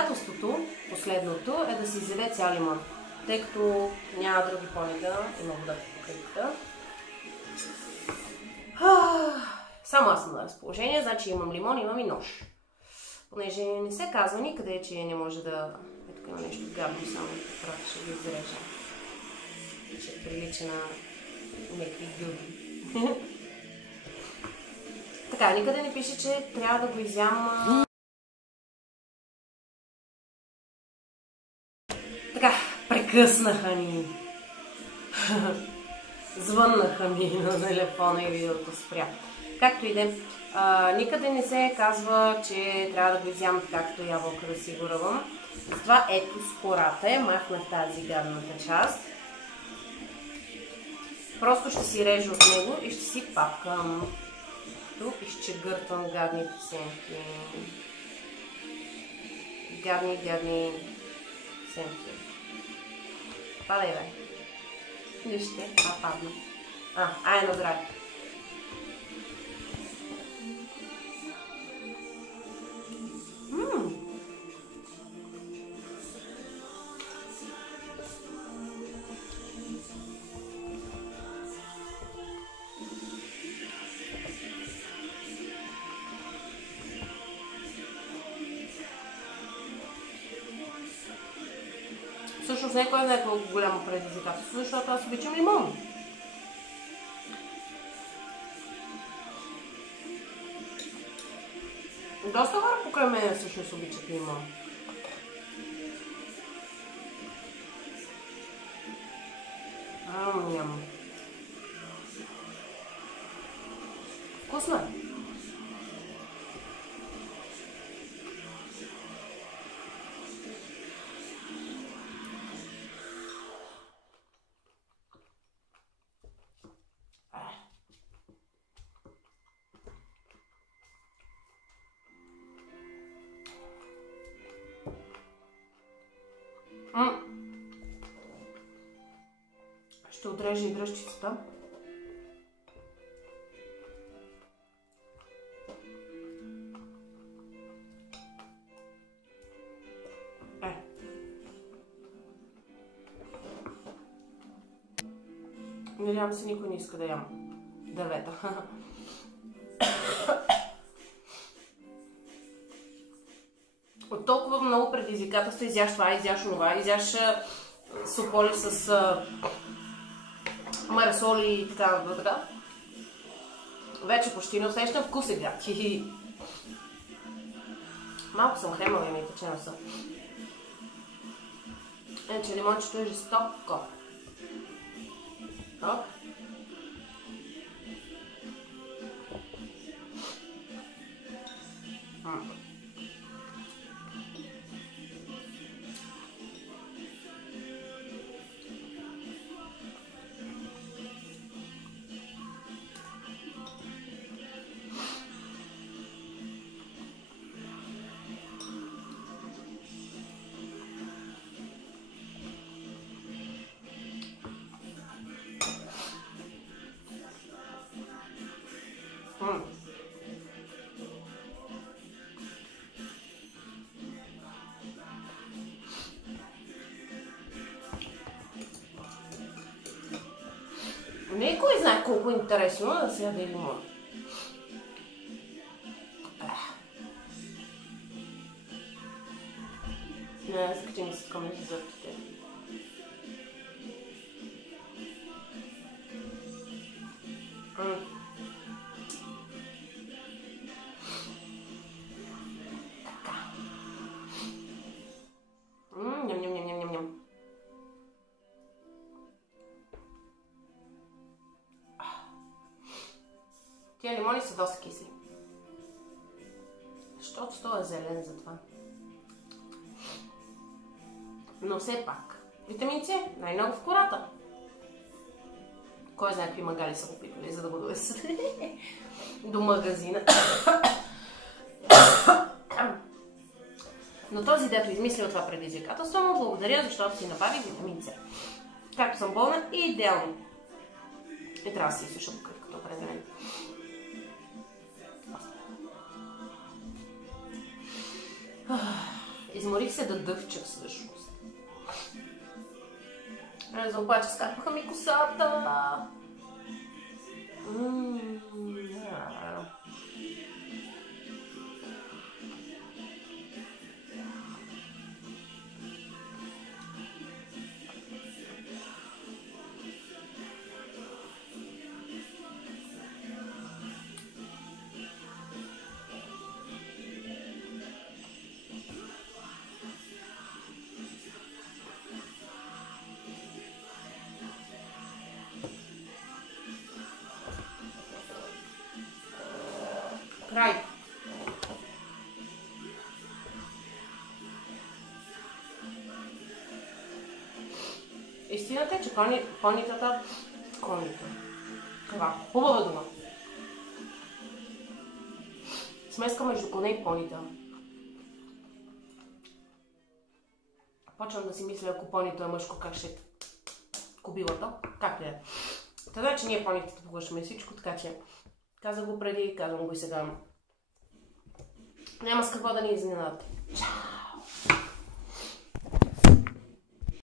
Предизвикателството, последното, е да се изяде цял лимон, тъй като няма други по-неда, има вода по покривката. Само аз съм на разположение, значи имам лимон, имам и нож. Понеже не се казва никъде, че не може да... Тук има нещо гадно, само правда ще ги изрежа. Ще прилича на някакви гилди. Така, никъде не пише, че трябва да го изям... Така, прекъснаха ни. Звъннаха ми на телефона и видеото спря. Както и да е, никъде не се казва, че трябва да го изям както ябълка да си го ръвам. Затова ето с кората махнах тази гадната част. Просто ще си режа от него и ще си папкам. Тук изчегъртвам гадните семки. Гадни семки. Падай, бе. Вижте, падна. Ай на здраве. Всъщност не е кой знае колко голямо предизвикателство, защото аз обичам лимон. Доста хора покрай мен всъщност обичат лимон. Ням. Вкусно е. Ще отрежа и дръжчицата. Надявам се, никой не иска да ям дървета. От толкова много предизвикателства изяш това, изяш онова, изяш сополи с марасоли и така нататък. Вече почти не усещам вкус сега. Малко съм хремала и ми тече носа. Че лимончето е жестоко. Оп. Не кой знае колко интересно да се яде лимон. Не, закачи ми се към между зъртите. Ням. Тия лимони са доста кисли. Защото той е зелен затова. Но все пак. Витамин С най-много в кората. Кой знае какви магали са опитали, за да го довесат до магазина. Но този, дето измислил това предизвикателство, му благодаря, защото си набавих витамин С. Както съм болна, идеално. И трябва да си изсуша покривката определено. Изморих се да дъвча всъщност. Не знам, обаче скапаха ми косата. Край. Истината е, че конитата... Това, хубава дума. Смеска между коне и понита. Почвам да си мисля, ако понито е мъжко, как ще кобилата. Както е. Това е, че ние понитата поглъщаме всичко, така че казах го преди, казвам го и сега. Няма с какво да ни изненадате. Чао!